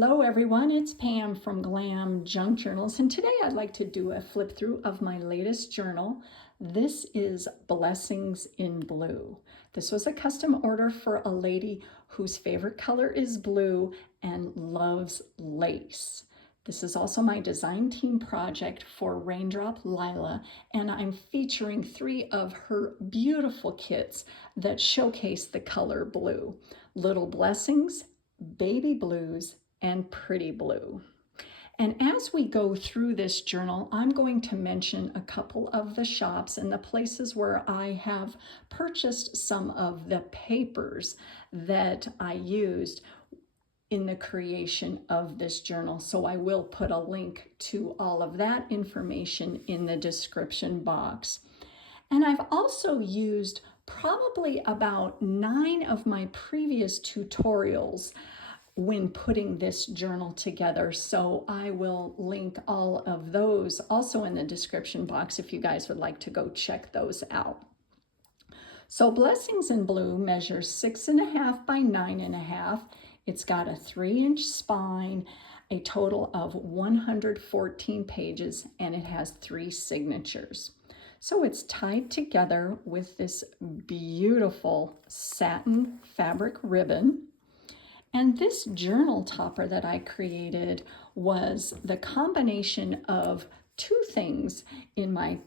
Hello everyone, it's Pam from GlamJunkJournals, and today I'd like to do a flip through of my latest journal. This is Blessings in Blue. This was a custom order for a lady whose favorite color is blue and loves lace. This is also my design team project for RaindropLila, and I'm featuring 3 of her beautiful kits that showcase the color blue. Little Blessings, Baby Blues, and Pretty Blue. And as we go through this journal, I'm going to mention a couple of the shops and the places where I have purchased some of the papers that I used in the creation of this journal. So I will put a link to all of that information in the description box. And I've also used probably about 9 of my previous tutorials when putting this journal together. So I will link all of those also in the description box if you guys would like to go check those out. So Blessings in Blue measures 6.5 by 9.5. It's got a 3-inch spine, a total of 114 pages, and it has 3 signatures. So it's tied together with this beautiful satin fabric ribbon. And this journal topper that I created was the combination of 2 things in my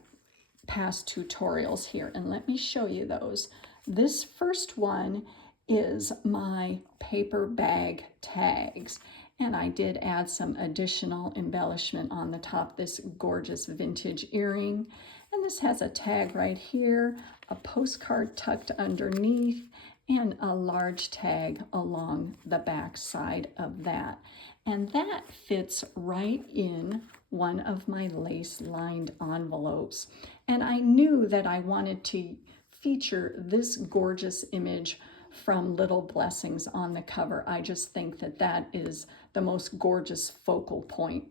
past tutorials here. And let me show you those. This first one is my paper bag tags. And I did add some additional embellishment on the top, this gorgeous vintage earring. And this has a tag right here, a postcard tucked underneath, and a large tag along the back side of that. And that fits right in one of my lace-lined envelopes. And I knew that I wanted to feature this gorgeous image from Little Blessings on the cover. I just think that that is the most gorgeous focal point.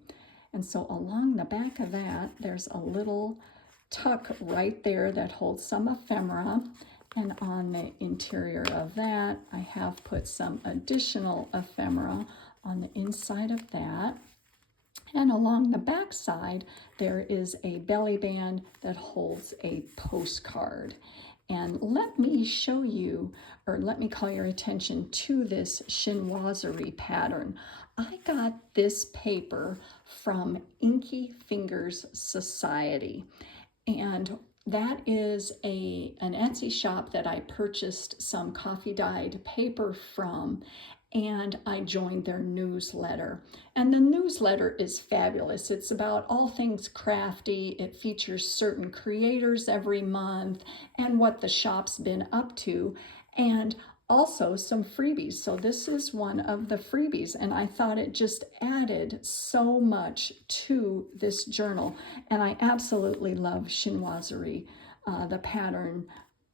And so along the back of that, there's a little tuck right there that holds some ephemera. And on the interior of that, I have put some additional ephemera on the inside of that. And along the back side, there is a belly band that holds a postcard. And let me show you, or let me call your attention to this Chinoiserie pattern. I got this paper from InkyFingersSociety, and that is an Etsy shop that I purchased some coffee dyed paper from, and I joined their newsletter. And the newsletter is fabulous. It's about all things crafty. It features certain creators every month and what the shop's been up to, and also some freebies. So this is one of the freebies, and I thought it just added so much to this journal. And I absolutely love Chinoiserie, the pattern.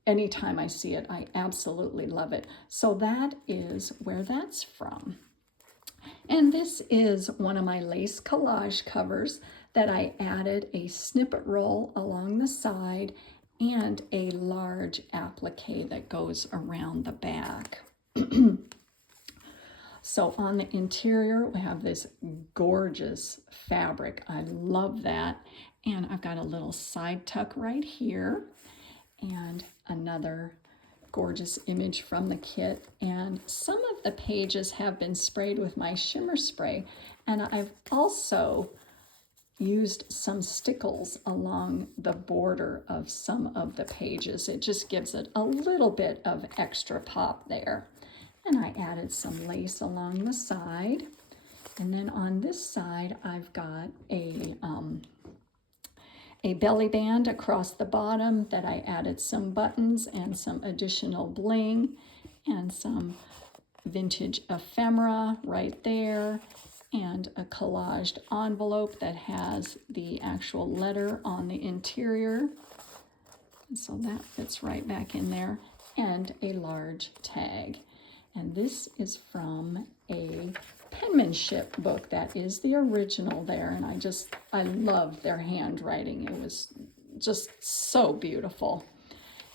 Anytime I see it, I absolutely love it. So that is where that's from. And this is one of my lace collage covers that I added a snippet roll along the side and a large applique that goes around the back. So on the interior, we have this gorgeous fabric. I love that. And I've got a little side tuck right here and another gorgeous image from the kit. And some of the pages have been sprayed with my shimmer spray. And I've also used some stickles along the border of some of the pages. It just gives it a little bit of extra pop there. And I added some lace along the side. And then on this side, I've got a belly band across the bottom that I added some buttons and some additional bling and some vintage ephemera right there, and a collaged envelope that has the actual letter on the interior. And so that fits right back in there, and a large tag. And this is from a penmanship book. That is the original there, and I loved their handwriting. It was just so beautiful.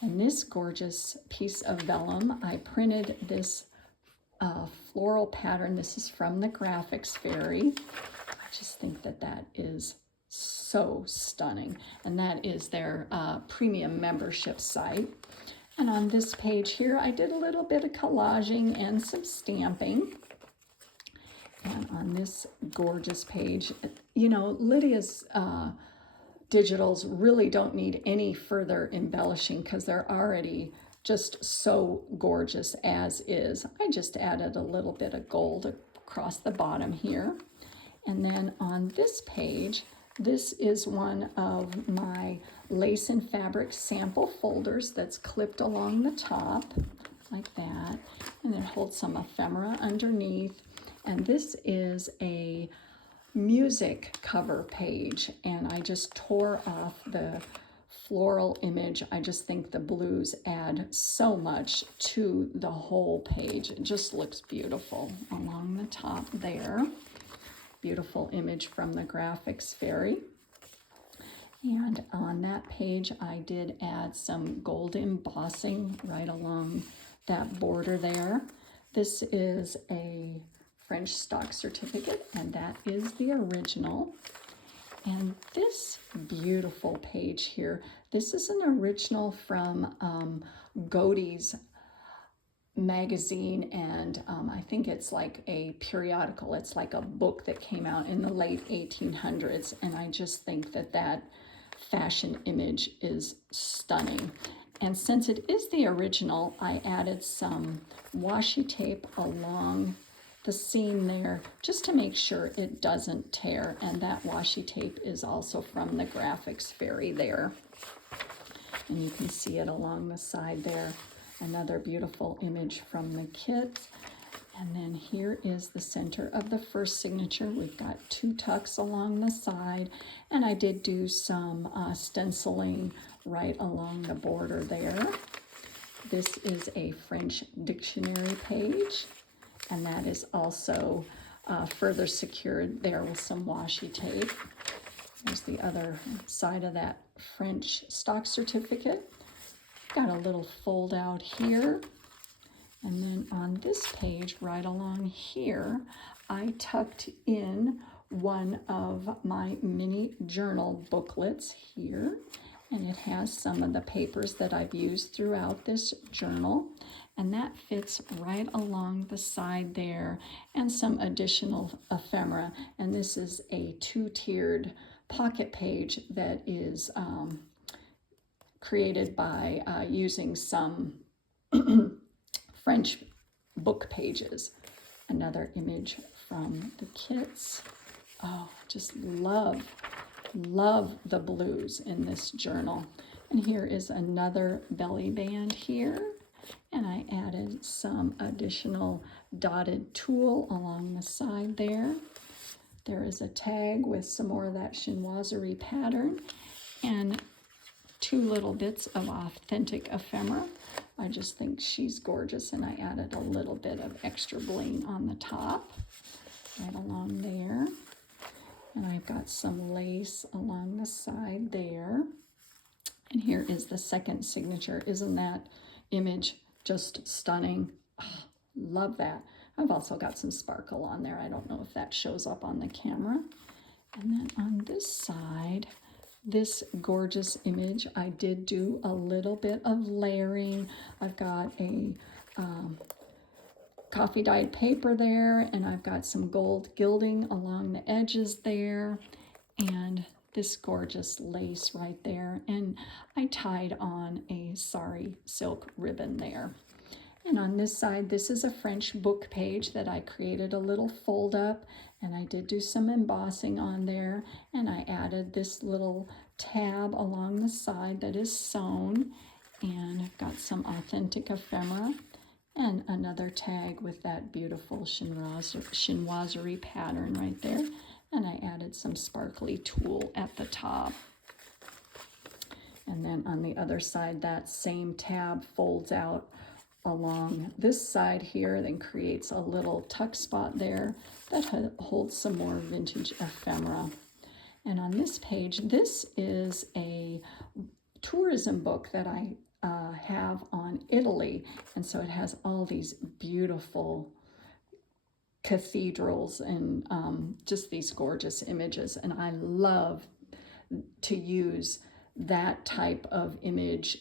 And this gorgeous piece of vellum, I printed this floral pattern. This is from the Graphics Fairy. I just think that that is so stunning. And that is their premium membership site. And on this page here, I did a little bit of collaging and some stamping. And on this gorgeous page, you know, Lydia's digitals really don't need any further embellishing because they're already just so gorgeous as is. I just added a little bit of gold across the bottom here. And then on this page, this is one of my lace and fabric sample folders that's clipped along the top like that. And it holds some ephemera underneath. And this is a music cover page, and I just tore off the floral image. I just think the blues add so much to the whole page. It just looks beautiful along the top there. Beautiful image from the Graphics Fairy. And on that page, I did add some gold embossing right along that border there. This is a French stock certificate, and that is the original. And this beautiful page here, this is an original from Godey's magazine, and I think it's like a periodical. It's like a book that came out in the late 1800s, and I just think that that fashion image is stunning. And since it is the original, I added some washi tape along the seam there just to make sure it doesn't tear, and that washi tape is also from the Graphics Fairy there, and you can see it along the side there. Another beautiful image from the kit. And then here is the center of the first signature. We've got 2 tucks along the side, and I did do some stenciling right along the border there. This is a French dictionary page, and that is also further secured there with some washi tape. There's the other side of that French stock certificate. Got a little fold out here. And then on this page, right along here, I tucked in one of my mini journal booklets here. And it has some of the papers that I've used throughout this journal. And that fits right along the side there, and some additional ephemera. And this is a 2-tiered pocket page that is created by using some French book pages. Another image from the kits. Oh, just love the blues in this journal. And here is another belly band here. And I added some additional dotted tulle along the side there. There is a tag with some more of that chinoiserie pattern and 2 little bits of authentic ephemera. I just think she's gorgeous, and I added a little bit of extra bling on the top, right along there. And I've got some lace along the side there. And here is the second signature. Isn't that image just stunning? Oh, love that. I've also got some sparkle on there. I don't know if that shows up on the camera. And then on this side, this gorgeous image, I did do a little bit of layering. I've got a coffee dyed paper there, and I've got some gold gilding along the edges there, and this gorgeous lace right there. And I tied on a sari silk ribbon there. And on this side, this is a French book page that I created a little fold up, and I did do some embossing on there, and I added this little tab along the side that is sewn, and I've got some authentic ephemera and another tag with that beautiful chinoiserie pattern right there, and I added some sparkly tulle at the top. And then on the other side, that same tab folds out along this side here, then creates a little tuck spot there that holds some more vintage ephemera. And on this page, this is a tourism book that I have on Italy, and so it has all these beautiful cathedrals and just these gorgeous images. And I love to use that type of image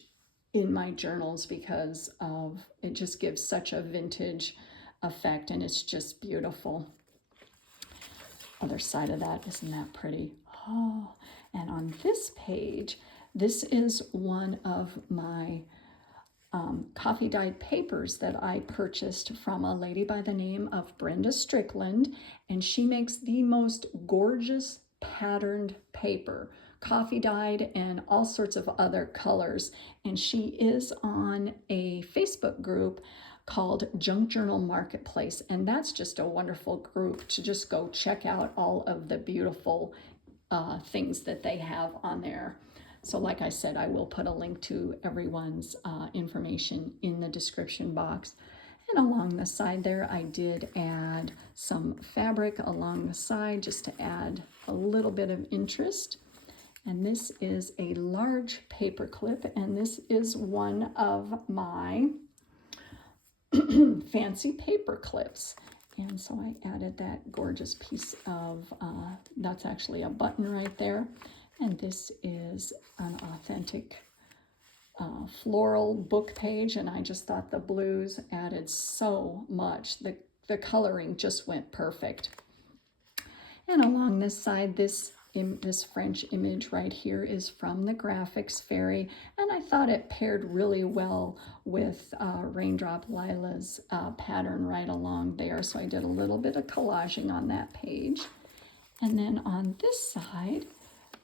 in my journals because of it just gives such a vintage effect, and it's just beautiful. Other side of that, isn't that pretty? Oh, and on this page, this is one of my coffee dyed papers that I purchased from a lady by the name of Brenda Strickland, and she makes the most gorgeous patterned paper, coffee dyed and all sorts of other colors. And she is on a Facebook group called Junk Journal Marketplace, and that's just a wonderful group to just go check out all of the beautiful things that they have on there. So like I said, I will put a link to everyone's information in the description box. And along the side there, I did add some fabric along the side just to add a little bit of interest. And this is a large paper clip, and this is one of my fancy paper clips. And so I added that gorgeous piece of, that's actually a button right there. And this is an authentic floral book page, and I just thought the blues added so much. The coloring just went perfect. And along this side, this French image right here is from the Graphics Fairy, and I thought it paired really well with Raindrop Lila's pattern right along there, so I did a little bit of collaging on that page. And then on this side,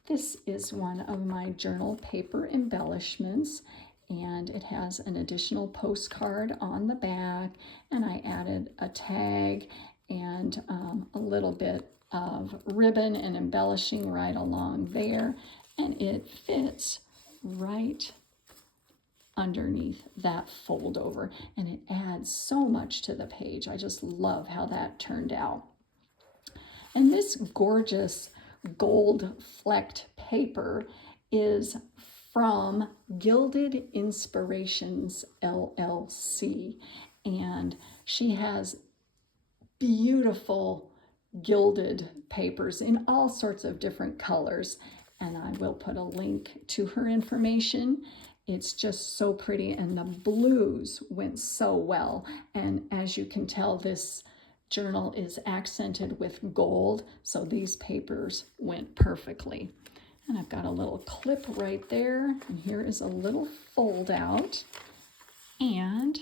this is one of my journal paper embellishments, and it has an additional postcard on the back, and I added a tag and a little bit of ribbon and embellishing right along there, and it fits right underneath that fold over, and it adds so much to the page. I just love how that turned out. And this gorgeous gold flecked paper is from Gilded Inspirations LLC, and she has beautiful gilded papers in all sorts of different colors, and I will put a link to her information. It's just so pretty, and the blues went so well, and as you can tell, this journal is accented with gold, so these papers went perfectly. And I've got a little clip right there, and here is a little fold out, and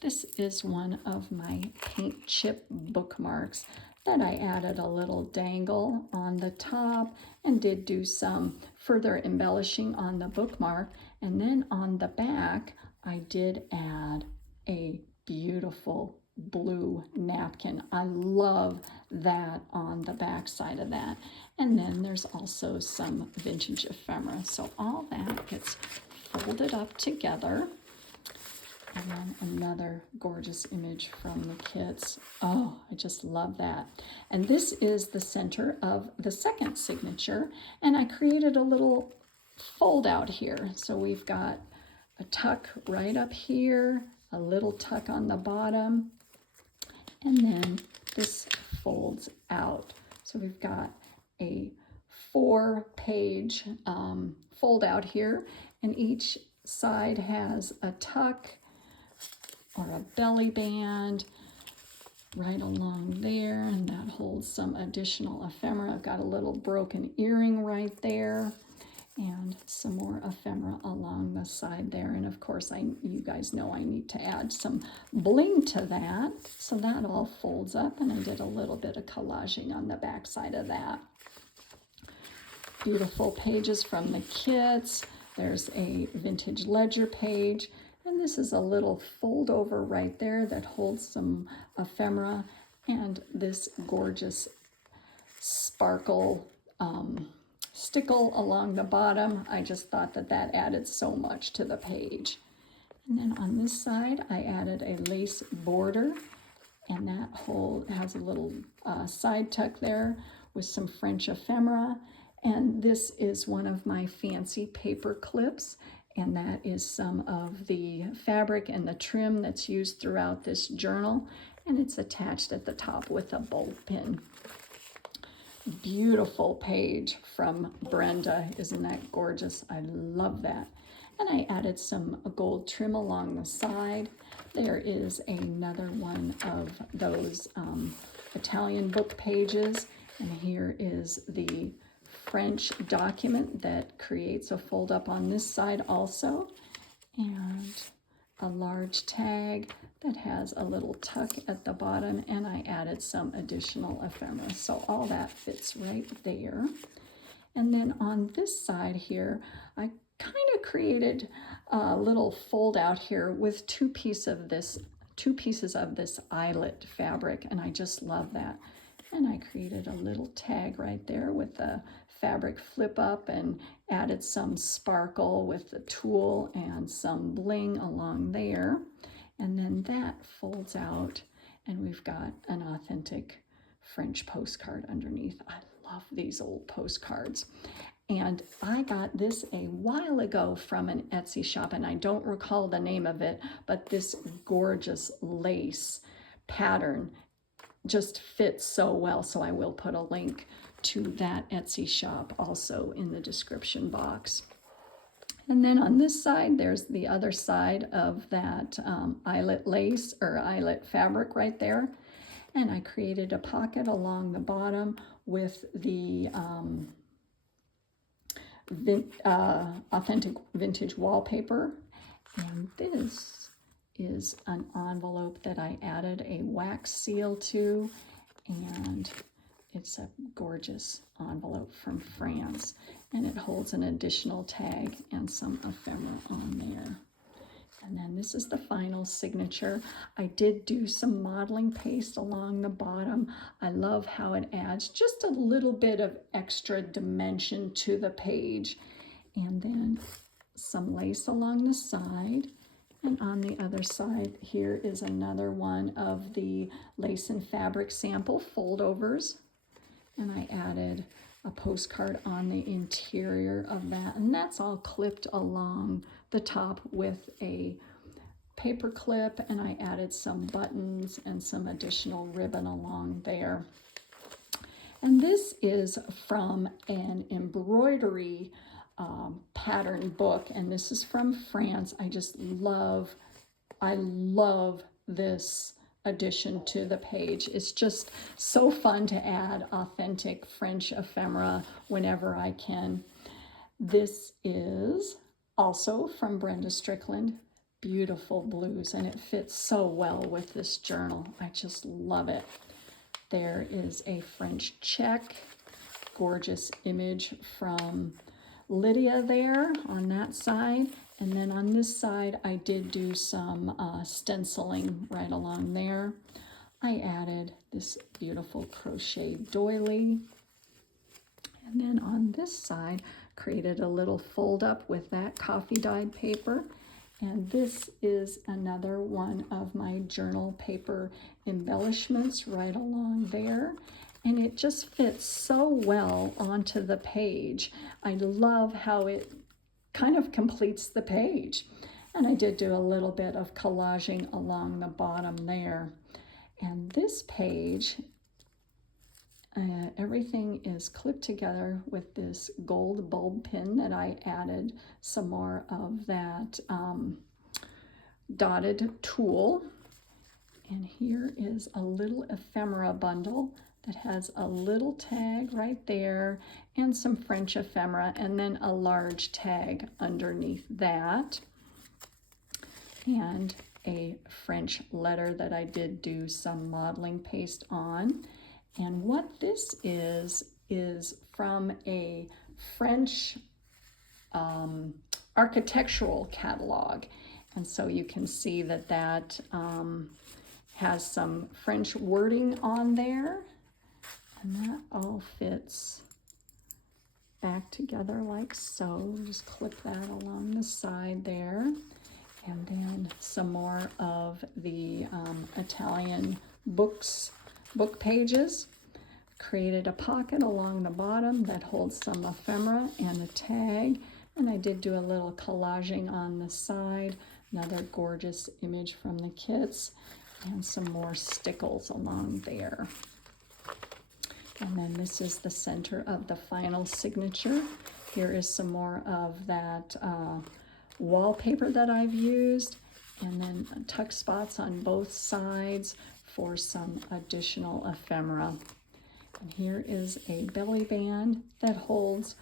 this is one of my paint chip bookmarks that I added a little dangle on the top and did do some further embellishing on the bookmark, and then on the back I did add a beautiful blue napkin. I love that on the back side of that. And then there's also some vintage ephemera. So all that gets folded up together. And then another gorgeous image from the kits. Oh, I just love that. And this is the center of the second signature. And I created a little fold out here. So we've got a tuck right up here, a little tuck on the bottom, and then this folds out. So we've got a 4-page fold out here, and each side has a tuck or a belly band right along there, and that holds some additional ephemera. I've got a little broken earring right there, and some more ephemera along the side there. And of course, you guys know I need to add some bling to that. So that all folds up, and I did a little bit of collaging on the back side of that. Beautiful pages from the kits. There's a vintage ledger page, and this is a little fold over right there that holds some ephemera, and this gorgeous sparkle stickle along the bottom. I just thought that added so much to the page. And then on this side, I added a lace border, and that has a little side tuck there with some French ephemera. And this is one of my fancy paper clips, and that is some of the fabric and the trim that's used throughout this journal. and it's attached at the top with a bulb pin. Beautiful page from Brenda. Isn't that gorgeous? I love that. And I added some gold trim along the side. There is another one of those Italian book pages. And here is the French document that creates a fold up on this side also. And a large tag that has a little tuck at the bottom, and I added some additional ephemera. So all that fits right there. And then on this side here, I kind of created a little fold out here with two pieces of this eyelet fabric, and I just love that. And I created a little tag right there with the fabric flip up and added some sparkle with the tulle and some bling along there. And then that folds out and we've got an authentic French postcard underneath. I love these old postcards. And I got this a while ago from an Etsy shop, and I don't recall the name of it, but this gorgeous lace pattern just fits so well. So I will put a link to that Etsy shop also in the description box. And then on this side, there's the other side of that eyelet lace or eyelet fabric right there. And I created a pocket along the bottom with the authentic vintage wallpaper. And this is an envelope that I added a wax seal to, and it's a gorgeous envelope from France, and it holds an additional tag and some ephemera on there. And then this is the final signature. I did do some modeling paste along the bottom. I love how it adds just a little bit of extra dimension to the page. And then some lace along the side. And on the other side here is another one of the lace and fabric sample foldovers. And I added a postcard on the interior of that. And that's all clipped along the top with a paper clip. And I added some buttons and some additional ribbon along there. And this is from an embroidery pattern book, and this is from France. I love this addition to the page. It's just so fun to add authentic French ephemera whenever I can. This is also from Brenda Strickland. Beautiful blues, and it fits so well with this journal. I just love it. There is a French check, gorgeous image from Lydia there on that side. And then on this side, I did do some stenciling right along there. I added this beautiful crochet doily. And then on this side, created a little fold up with that coffee dyed paper. And this is another one of my journal paper embellishments right along there. And it just fits so well onto the page. I love how it kind of completes the page. And I did do a little bit of collaging along the bottom there. And this page, everything is clipped together with this gold bulb pin that I added some more of that dotted tulle. And here is a little ephemera bundle that has a little tag right there and some French ephemera, and then a large tag underneath that, and a French letter that I did do some modeling paste on. And what this is from a French architectural catalog. And so you can see that that has some French wording on there. And that all fits back together like so. Just clip that along the side there. And then some more of the Italian book pages. Created a pocket along the bottom that holds some ephemera and a tag. And I did do a little collaging on the side. Another gorgeous image from the kits. and some more stickles along there. And then this is the center of the final signature. Here is some more of that wallpaper that I've used, and then tuck spots on both sides for some additional ephemera. And here is a belly band that holds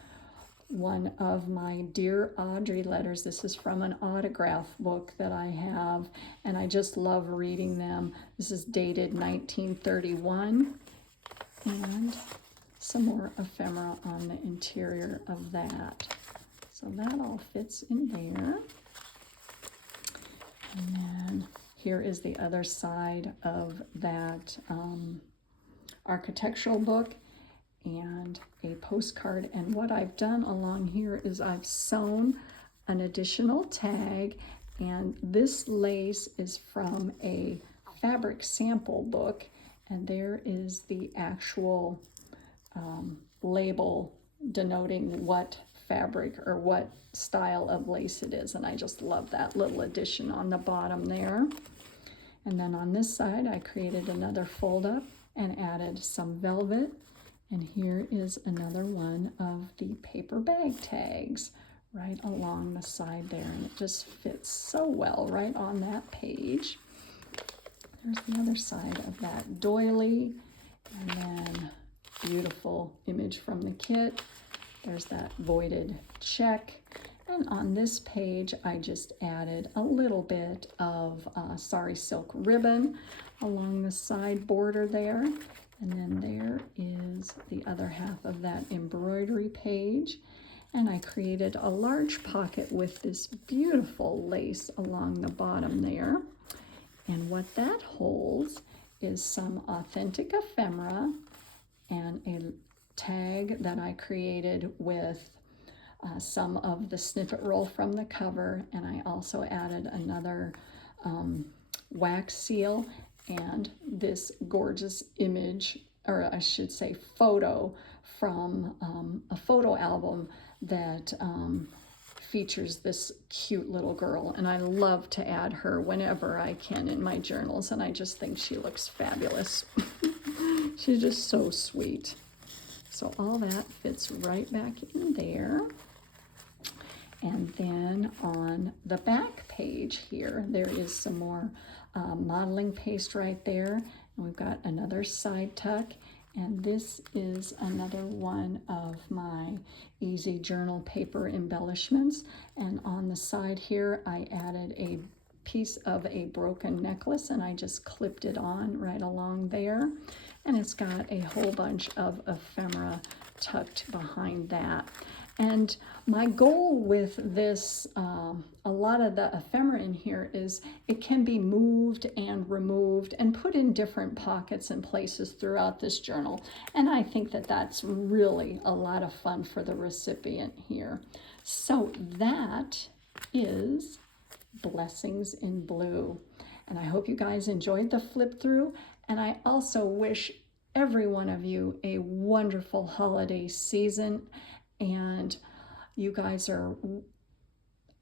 one of my Dear Audrey letters. This is from an autograph book that I have, and I just love reading them. This is dated 1931, and some more ephemera on the interior of that. So that all fits in there. And then here is the other side of that architectural book and a postcard. And what I've done along here is I've sewn an additional tag, and this lace is from a fabric sample book, and there is the actual label denoting what fabric or what style of lace it is, and I just love that little addition on the bottom there. And then on this side I created another fold up and added some velvet, and here is another one of the paper bag tags right along the side there, and it just fits so well right on that page. There's the other side of that doily, and then beautiful image from the kit. There's that voided check, and on this page I just added a little bit of sari silk ribbon along the side border there, and then there is the other half of that embroidery page, and I created a large pocket with this beautiful lace along the bottom there, and what that holds is some authentic ephemera and a tag that I created with some of the snippet roll from the cover, and I also added another wax seal and this gorgeous image, or I should say photo, from a photo album that features this cute little girl, and I love to add her whenever I can in my journals, and I just think she looks fabulous. She's just so sweet. So all that fits right back in there. And then on the back page here, there is some more modeling paste right there. And we've got another side tuck. And this is another one of my easy journal paper embellishments. And on the side here, I added a piece of a broken necklace, and I just clipped it on right along there. And it's got a whole bunch of ephemera tucked behind that. And my goal with this, a lot of the ephemera in here is it can be moved and removed and put in different pockets and places throughout this journal. And I think that that's really a lot of fun for the recipient here. So that is Blessings in Blue. And I hope you guys enjoyed the flip through. And I also wish every one of you a wonderful holiday season. And you guys are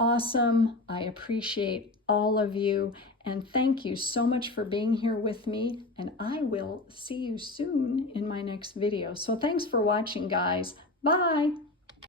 awesome. I appreciate all of you. And thank you so much for being here with me. And I will see you soon in my next video. So thanks for watching, guys. Bye.